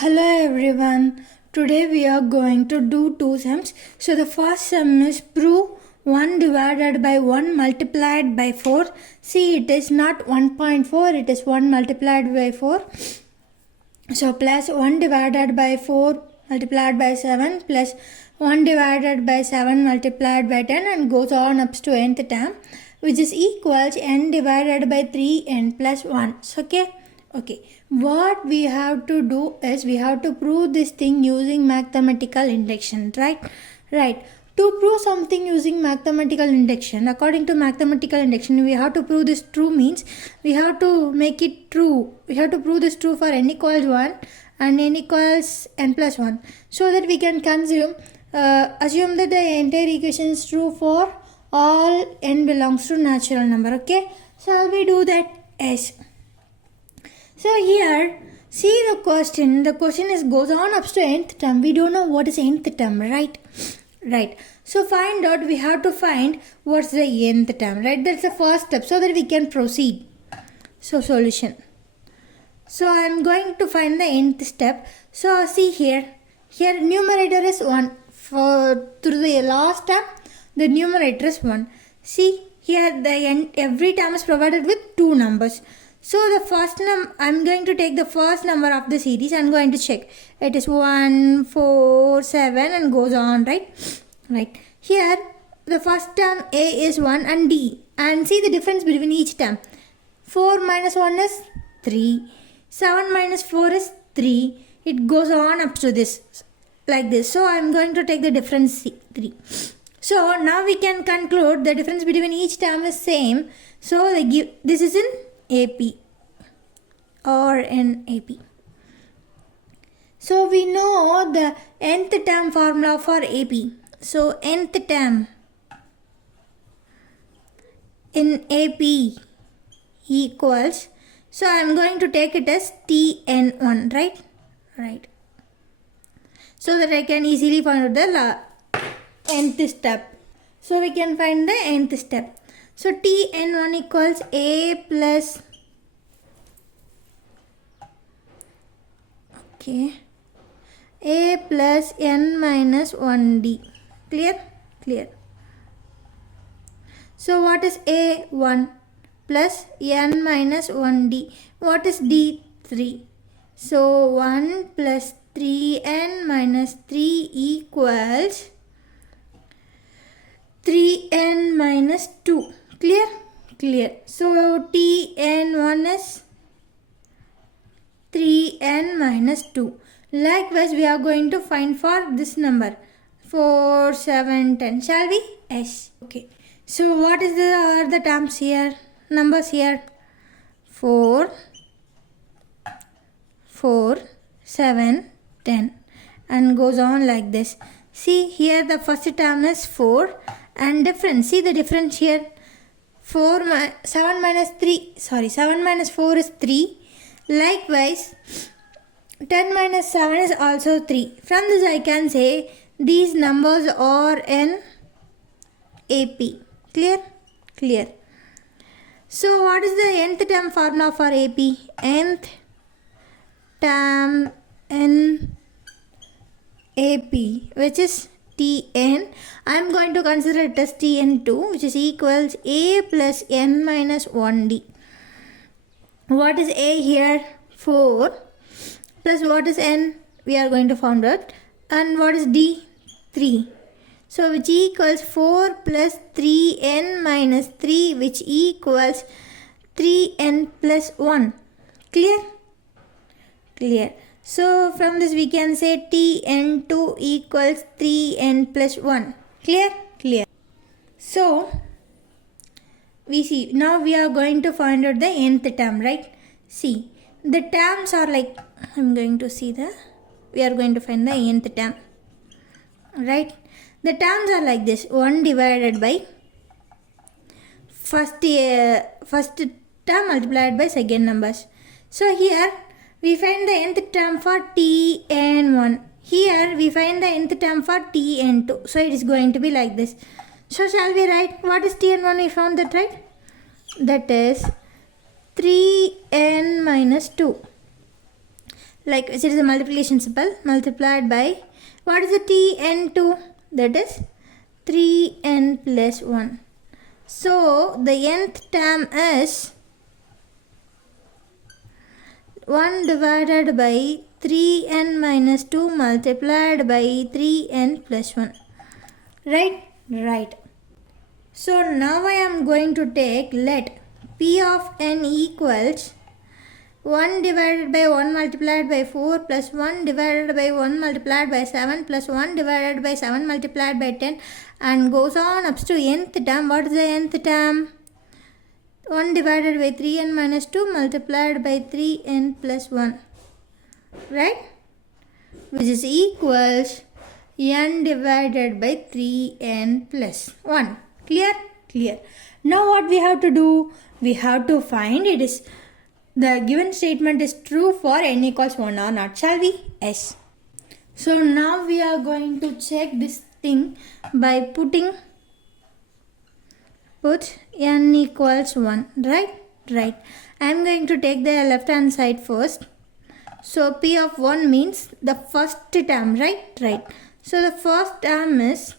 Hello everyone. Today we are going to do two sums. So the first sum is prove 1 divided by 1 multiplied by 4. See, it is not 1.4, it is 1 multiplied by 4. So plus 1 divided by 4 multiplied by 7 plus 1 divided by 7 multiplied by 10 and goes on up to nth term, which is equals n divided by 3n plus 1. So, okay. What we have to do is we have to prove this thing using mathematical induction, right? To prove something using mathematical induction, according to mathematical induction, we have to prove this true means we have to make it true. We have to prove this true for n equals 1 and n equals n plus 1, so that we can assume that the entire equation is true for all n belongs to natural number. Okay, shall we do that? Yes. So here, see the question. The question is goes on up to nth term. We don't know what is nth term, right? So find out. We have to find what's the nth term, right? That's the first step, so that we can proceed. So solution. So I am going to find the nth step. So see here. Here numerator is 1. Through the last term, the numerator is 1. See here, every term is provided with 2 numbers. So the first I'm going to take the first number of the series. I'm going to check. It is 1, 4, 7 and goes on, right? Here the first term A is 1 and D. And see the difference between each term. 4 minus 1 is 3. 7 minus 4 is 3. It goes on up to this, like this. So I'm going to take the difference 3. So now we can conclude the difference between each term is same. So they give this is in AP or in AP. So we know the nth term formula for AP. So nth term in AP equals, so I am going to take it as Tn1, right? So that I can easily find out the nth step. So we can find the nth step. So Tn1 equals A plus A plus n minus 1D. Clear. So what is A? 1 plus n minus 1D. What is D? 3. So 1 plus 3n minus 3 equals 3n minus 2. Clear. So Tn1 is 3n minus 2. Likewise, we are going to find for this number 4, 7, 10. Shall we? Yes. Okay. So what is are the terms here? Numbers here. 4, 7, 10 and goes on like this. See here the first term is 4 and difference. See the difference here. 7 minus 4 is 3. Likewise, 10 minus 7 is also 3. From this I can say these numbers are in AP. Clear. So what is the nth term formula for AP? Nth term in AP, which is Tn. I am going to consider it as Tn2, which is equals A plus n minus 1D. What is A here? 4 plus what is n? We are going to find out. And what is D? 3. So which equals 4 plus 3n minus 3, which equals 3n plus 1. Clear. So from this we can say Tn2 equals 3n plus 1. Clear. So we see now we are going to find out the nth term, right? See the terms are like, we are going to find the nth term, right? The terms are like this: 1 divided by first term multiplied by second numbers. So here we find the nth term for Tn1. Here we find the nth term for Tn2. So it is going to be like this. So shall we write what is Tn1? We found that, right? That is 3n minus 2. like it is a multiplication symbol, multiplied by, what is the tn2? That is 3n plus 1. So the nth term is 1 divided by 3n minus 2 multiplied by 3n plus 1. Right? Right. So now I am going to take, let p of n equals 1 divided by 1 multiplied by 4 plus 1 divided by 1 multiplied by 7 plus 1 divided by 7 multiplied by 10 and goes on up to nth term. What is the nth term? 1 divided by 3n minus 2 multiplied by 3n plus 1. Right? Which is equals n divided by 3n plus 1. Clear? Clear. Now what we have to do? We have to find it is the given statement is true for n equals 1 or not. Shall we? Yes. So now we are going to check this thing by put n equals 1. Right? Right. I am going to take the left hand side first. So p of 1 means the first term. Right? Right. So the first term is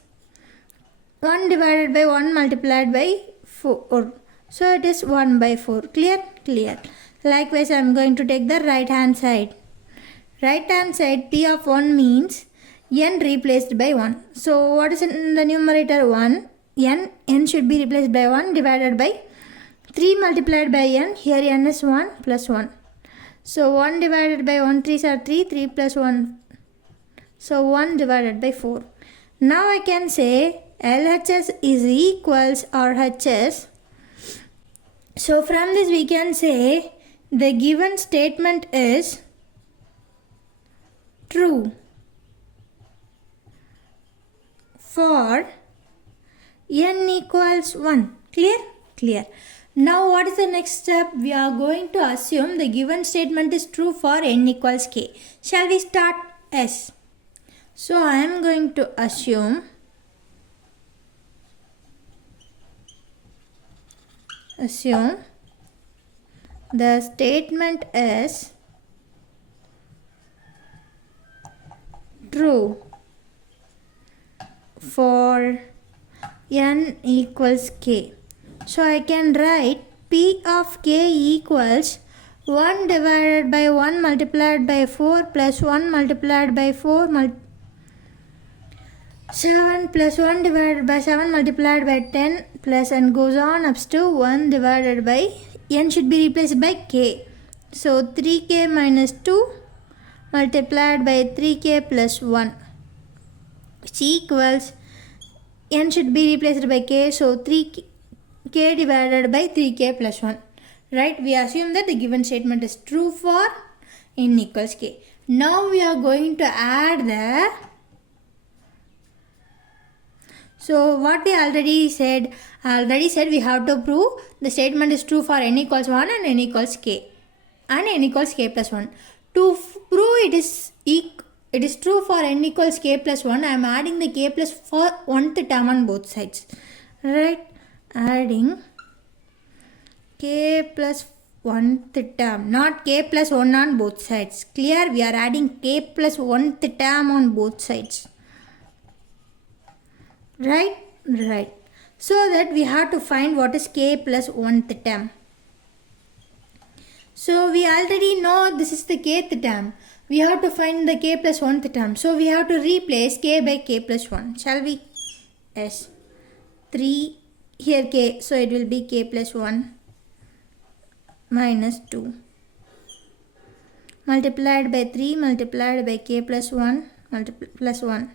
1 divided by 1 multiplied by 4. So it is 1 by 4. Clear? Clear. Likewise, I am going to take the right hand side. Right hand side, p of 1 means n replaced by 1. So what is in the numerator? 1. N should be replaced by 1 divided by 3 multiplied by n. Here n is 1 plus 1. So 1 divided by 1, 3s are 3, 3 plus 1. So 1 divided by 4. Now I can say LHS is equals RHS. So from this we can say the given statement is true for n equals 1. Clear? Clear. Now what is the next step? We are going to assume the given statement is true for n equals k. Shall we start? Yes. So I am going to assume the statement is true for n equals k. So I can write p of k equals 1 divided by 1 multiplied by 4 plus 1 multiplied by 4 7 plus 1 divided by 7 multiplied by 10 plus and goes on up to 1 divided by n should be replaced by k. So 3k minus 2 multiplied by 3k plus 1 which equals n should be replaced by k. So 3k divided by 3k plus 1. Right? We assume that the given statement is true for n equals k. Now we are going to add the... So what we already said we have to prove the statement is true for n equals 1 and n equals k and n equals k plus 1. To prove it is true for n equals k plus 1, I am adding the k plus for 1th term on both sides. Right? Adding k plus 1th term, not k plus 1 on both sides. Clear? We are adding k plus 1th term on both sides. Right? Right. So that we have to find what is k plus 1th term. So we already know this is the kth term. We have to find the k plus 1th term. So we have to replace k by k plus 1. Shall we? Yes. 3 here k. So it will be k plus 1 minus 2 multiplied by 3 multiplied by k plus 1 plus 1.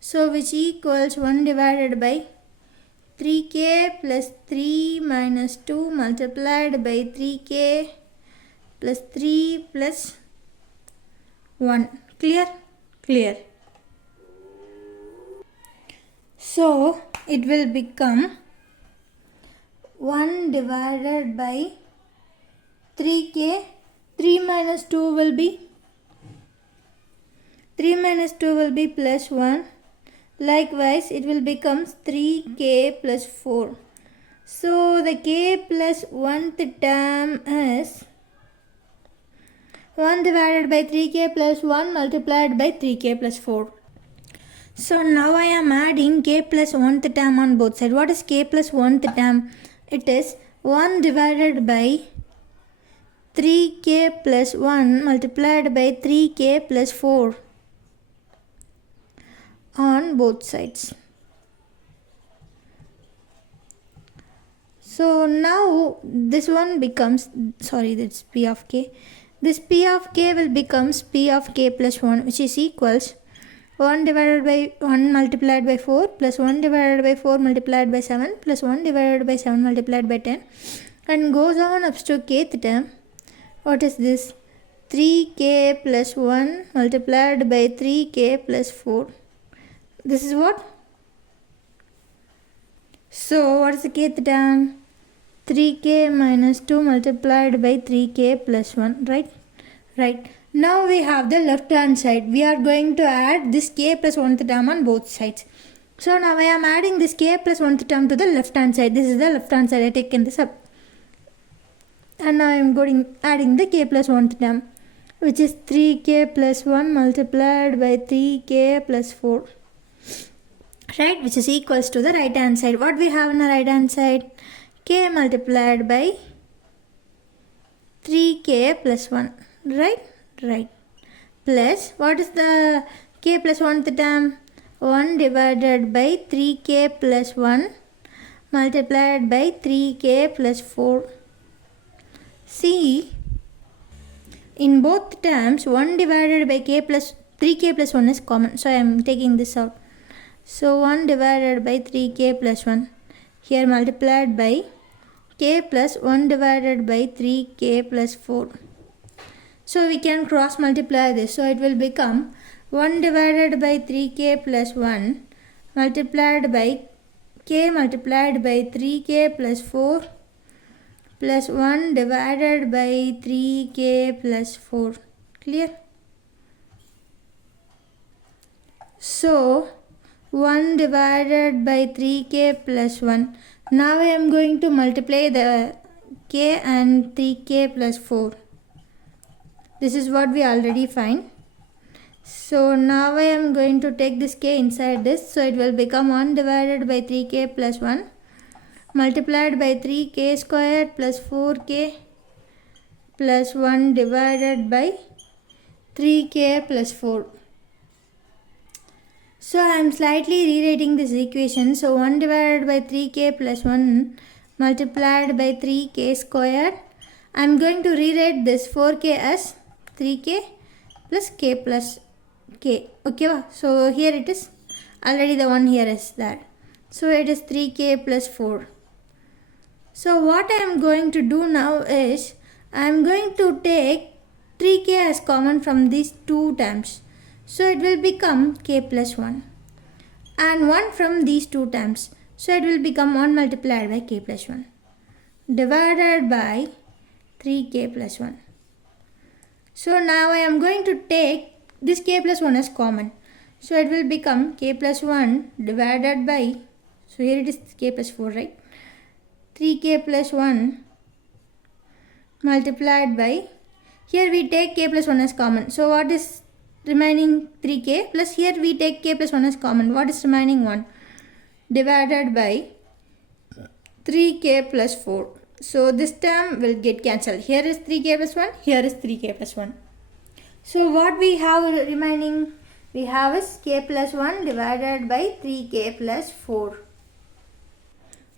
So which equals 1 divided by 3k plus 3 minus 2 multiplied by 3k plus 3 plus 1. Clear? Clear. So it will become 1 divided by 3k. 3 minus 2 will be plus 1. Likewise, it will become 3k plus 4. So the k plus 1th term is, 1 divided by 3k plus 1 multiplied by 3k plus 4. So now I am adding k plus 1th term on both sides. What is k plus 1th term? It is 1 divided by 3k plus 1 multiplied by 3k plus 4 on both sides. So now this one becomes, that's p of k. This p of k will becomes p of k plus 1, which is equals 1 divided by 1 multiplied by 4 plus 1 divided by 4 multiplied by 7 plus 1 divided by 7 multiplied by 10, and goes on up to kth term. What is this? 3k plus 1 multiplied by 3k plus 4. This is what? So what is the kth term? 3k minus 2 multiplied by 3k plus 1, right? Right. Now we have the left hand side. We are going to add this k plus 1th term on both sides. So now I am adding this k plus 1th term to the left hand side. This is the left hand side. I taken this up. And now I am adding the k plus 1th term, which is 3k plus 1 multiplied by 3k plus 4. Right, which is equals to the right hand side. What we have in the right hand side? K multiplied by 3k plus 1. Right? Right. Plus, what is the k plus 1th term? 1 divided by 3k plus 1 multiplied by 3k plus 4. See, in both terms, 1 divided by k plus 3k plus 1 is common. So I am taking this out. So 1 divided by 3k plus 1. Here multiplied by k plus 1 divided by 3k plus 4. So we can cross multiply this. So it will become 1 divided by 3k plus 1 multiplied by k multiplied by 3k plus 4 plus 1 divided by 3k plus 4. Clear? So 1 divided by 3k plus 1. Now I am going to multiply the k and 3k plus 4. This is what we already find. So now I am going to take this k inside this. So it will become 1 divided by 3k plus 1 multiplied by 3k squared plus 4k plus 1 divided by 3k plus 4. So I am slightly rewriting this equation. So 1 divided by 3k plus 1 multiplied by 3k squared. I am going to rewrite this 4k as 3k plus k plus k. Okay, so here it is. Already the one here is there. So it is 3k plus 4. So what I am going to do now is I am going to take 3k as common from these two terms. So it will become k plus 1 and 1 from these two terms. So it will become 1 multiplied by k plus 1 divided by 3k plus 1. So now I am going to take this k plus 1 as common. So it will become k plus 1 divided by, so here it is k plus 4, right? 3k plus 1 multiplied by, here we take k plus 1 as common. So what is remaining? 3k plus here we take k plus 1 as common. What is remaining? 1 divided by 3k plus 4. So this term will get cancelled. Here is 3k plus 1. Here is 3k plus 1. So what we have remaining? We have is k plus 1 divided by 3k plus 4.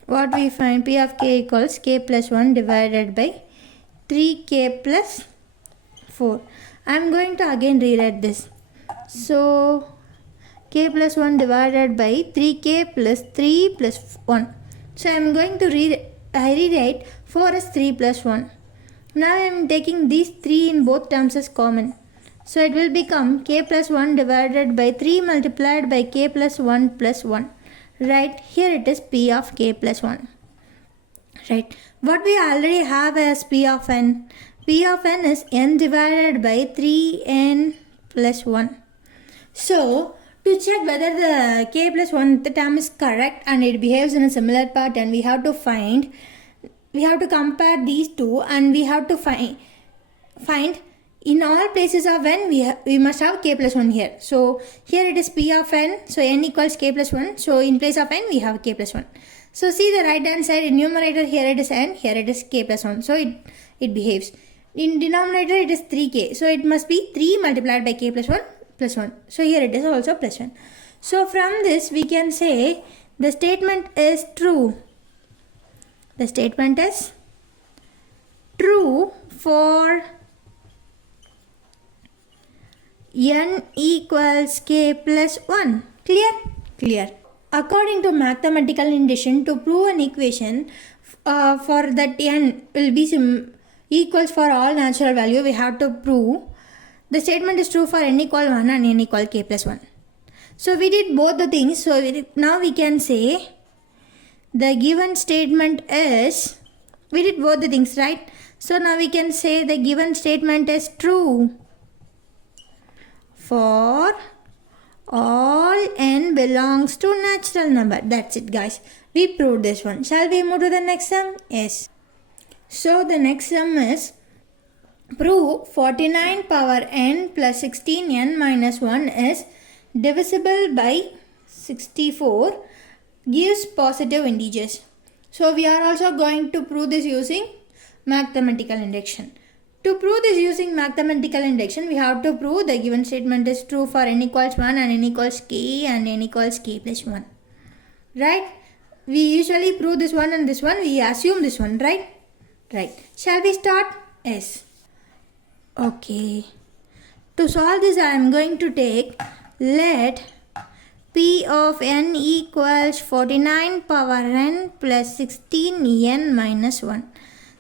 What we find? P of k equals k plus 1 divided by 3k plus 4. I am going to again rewrite this. So k plus 1 divided by 3k plus 3 plus 1. So I am going to rewrite 4 as 3 plus 1. Now I am taking these 3 in both terms as common. So it will become k plus 1 divided by 3 multiplied by k plus 1 plus 1. Right, here it is p of k plus 1. Right, what we already have as p of n. P of n is n divided by 3n plus 1. So to check whether the k plus 1 term is correct and it behaves in a similar pattern, we have to compare these two and we have to find in all places of n, we must have k plus 1 here. So here it is p of n, so n equals k plus 1. So in place of n, we have k plus 1. So see the right hand side, in numerator here it is n, here it is k plus 1. So it behaves. In denominator it is 3k. So it must be 3 multiplied by k plus 1 plus 1. So here it is also plus 1. So from this we can say the statement is true. The statement is true for n equals k plus 1. Clear? Clear. According to mathematical induction, to prove an equation for that n will be equals for all natural value, we have to prove the statement is true for n equal 1 and n equal k plus 1. So we did both the things. So now we can say the given statement is, we did both the things, right? So now we can say the given statement is true for all n belongs to natural number. That's it, guys. We proved this one. Shall we move to the next sum? Yes. So the next sum is prove 49 power n plus 16n minus 1 is divisible by 64 gives positive integers. So we are also going to prove this using mathematical induction. To prove this using mathematical induction, we have to prove the given statement is true for n equals 1 and n equals k and n equals k plus 1. Right? We usually prove this one and this one. We assume this one, right? Right. Shall we start? Yes. Okay. To solve this, I am going to take let p of n equals 49 power n plus 16n minus 1.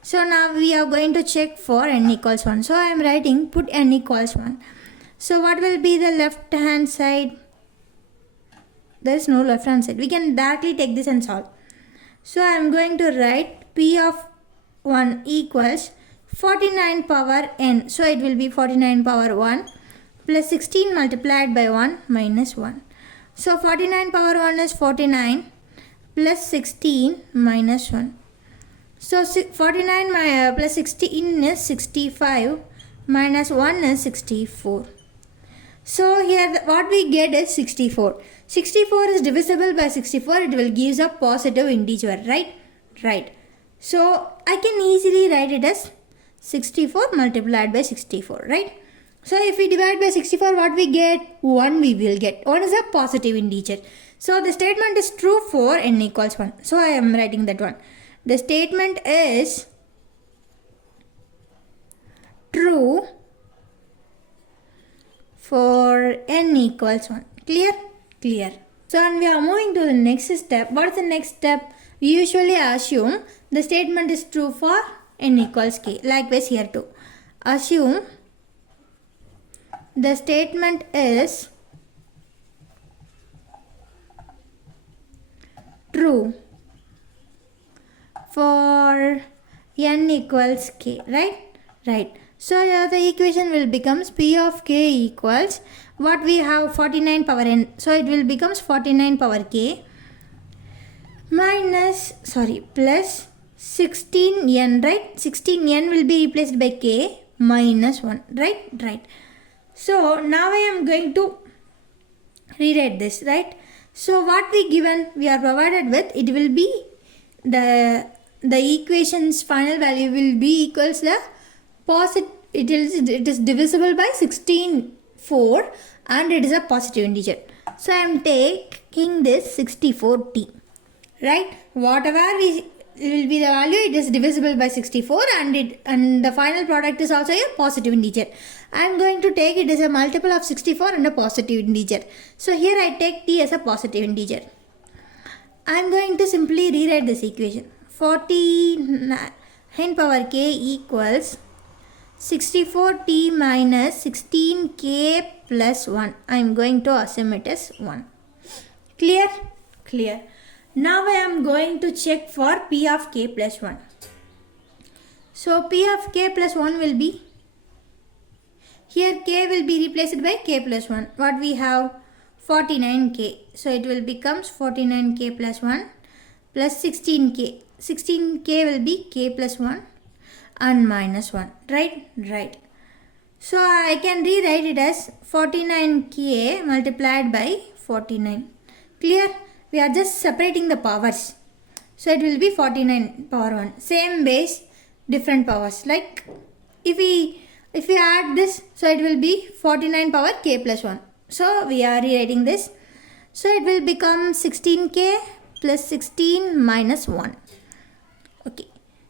So now we are going to check for n equals 1. So I am writing put n equals 1. So what will be the left hand side? There is no left hand side. We can directly take this and solve. So I am going to write p of 1 equals 49 power n. So it will be 49 power 1 plus 16 multiplied by 1 minus 1. So 49 power 1 is 49 plus 16 minus 1. So 49 plus 16 is 65 minus 1 is 64. So here what we get is 64. 64 is divisible by 64. It will give a positive integer, right? Right. So I can easily write it as 64 multiplied by 64, right? So if we divide by 64, what we get? 1 we will get. 1 is a positive integer. So the statement is true for n equals 1. So I am writing that one. The statement is true for n equals 1. Clear? Clear. So and we are moving to the next step. What is the next step? We usually assume the statement is true for n equals k. Likewise here too. Assume the statement is true for n equals k, right? Right. So here the equation will becomes p of k equals what we have 49 power n. So it will becomes 49 power k minus plus 16n, right? 16n will be replaced by k minus 1, right? Right. So now I am going to rewrite this, right? So what we are provided with, it will be the equation's final value will be equals the positive, it is divisible by 4 and it is a positive integer. So I am taking this 64t, right? Whatever will be the value, it is divisible by 64 and the final product is also a positive integer. I am going to take it as a multiple of 64 and a positive integer. So here I take t as a positive integer. I am going to simply rewrite this equation. 49 power k equals 64t minus 16k plus 1. I am going to assume it as 1. Clear? Clear. Now I am going to check for p of k plus 1. So p of k plus 1 will be, here k will be replaced by k plus 1. What we have? 49k. So it will becomes 49k plus 1 plus 16k. 16k will be k plus 1 and minus 1. Right? Right. So I can rewrite it as 49k multiplied by 49. Clear? We are just separating the powers. So it will be 49 power 1. Same base, different powers. Like if we add this, so it will be 49 power k plus 1. So we are rewriting this. So it will become 16k plus 16 minus 1. Okay.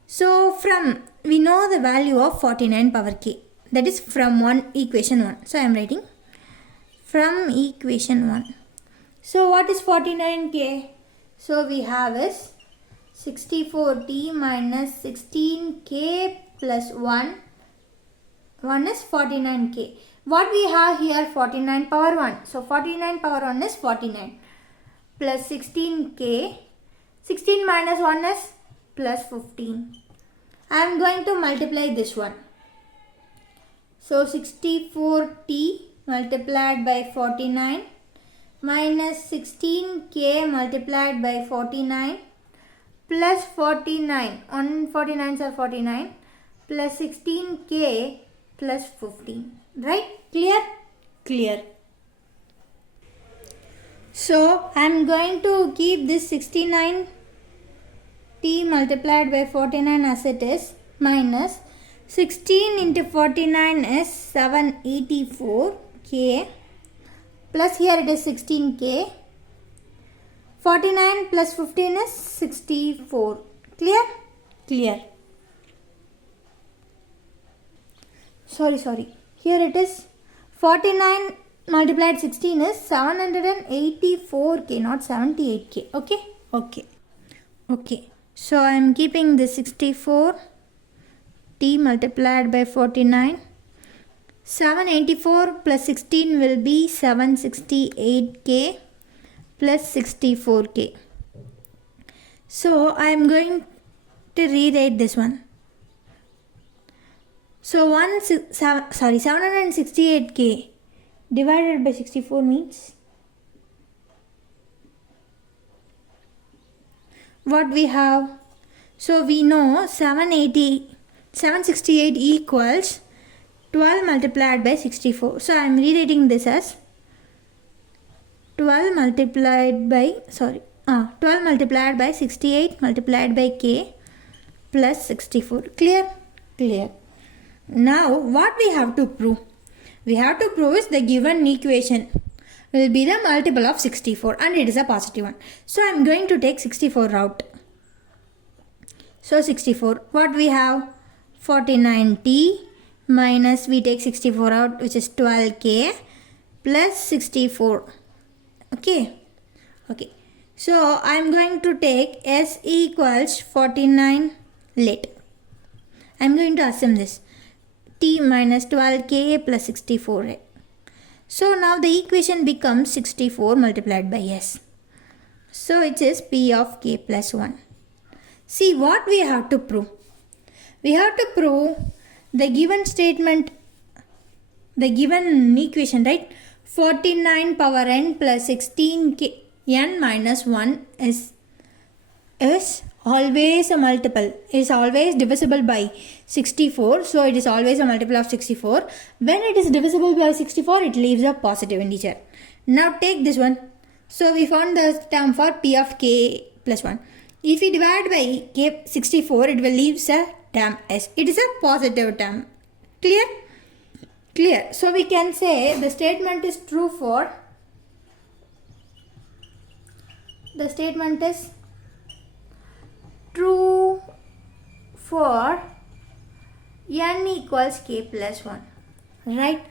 So we know the value of 49 power k. That is from equation 1. So I am writing from equation 1. So what is 49k? So we have is 64t minus 16k plus 1. 1 is 49k. What we have here, 49 power 1. So 49 power 1 is 49 plus 16k. 16 minus 1 is plus 15. I am going to multiply this one. So 64t multiplied by 49 minus 16k multiplied by 49 plus 49. 49s are 49 plus 16k plus 15. Right? Clear? Clear. So I am going to keep this 69t multiplied by 49 as it is minus 16 into 49 is 784k plus here it is 16k. 49 plus 15 is 64. Clear? Clear. Sorry. Here it is 49 multiplied 16 is 784k, not 78k. Okay. So I am keeping this 64 t multiplied by 49. 784 plus 16 will be 768k plus 64k. So I am going to rewrite this one. So 768k divided by 64 means what we have. So we know 768 equals 12 multiplied by 64. So I am rewriting this as 12 multiplied by 68 multiplied by k plus 64. Clear? Clear. Now what we have to prove? We have to prove is the given equation will be the multiple of 64 and it is a positive one. So I am going to take 64 out. So 64, what we have? 49t minus we take 64 out, which is 12k plus 64. Okay. So I am going to take s equals 49 let. I am going to assume this t minus 12k plus 64. So now the equation becomes 64 multiplied by s. So it is p of k plus 1. See what we have to prove. We have to prove the given statement, the given equation, right? 49 power n plus 16k n minus 1 is always a multiple, is always divisible by 64. So it is always a multiple of 64. When it is divisible by 64, it leaves a positive integer. Now take this one. So we found the term for p of k plus 1. If we divide by k 64, it will leave a term s. It is a positive term. Clear? Clear. So we can say the statement is true for n equals k plus 1. Right?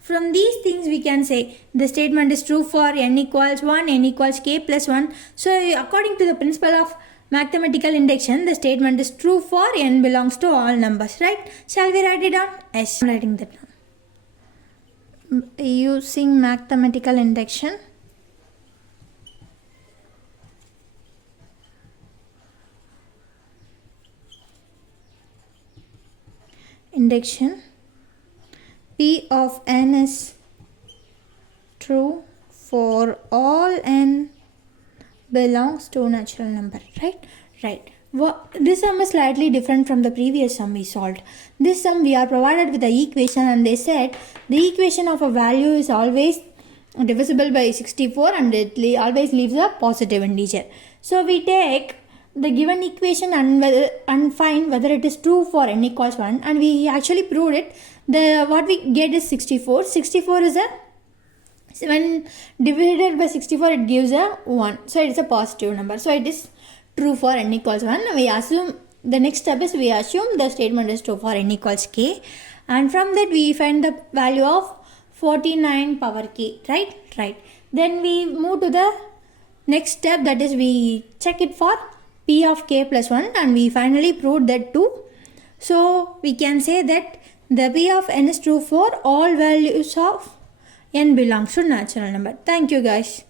From these things we can say the statement is true for n equals 1, n equals k plus 1. So according to the principle of mathematical induction, the statement is true for n belongs to all numbers. Right? Shall we write it down? Yes. I'm writing that down. Using mathematical induction. P of n is true for all n belongs to natural number. Right. This sum is slightly different from the previous sum we solved. This sum we are provided with the equation, and they said the equation of a value is always divisible by 64 and it always leaves a positive integer. So we take the given equation and find whether it is true for n equals 1, and we actually proved it. What we get is 64. 64 is when divided by 64 it gives a 1, so it is a positive number, so it is true for n equals 1. We assume the next step is we assume the statement is true for n equals k, and from that we find the value of 49 power k, right. Then we move to the next step, that is we check it for p of k plus 1, and we finally proved that too. So we can say that the p of n is true for all values of n belongs to natural number. Thank you guys.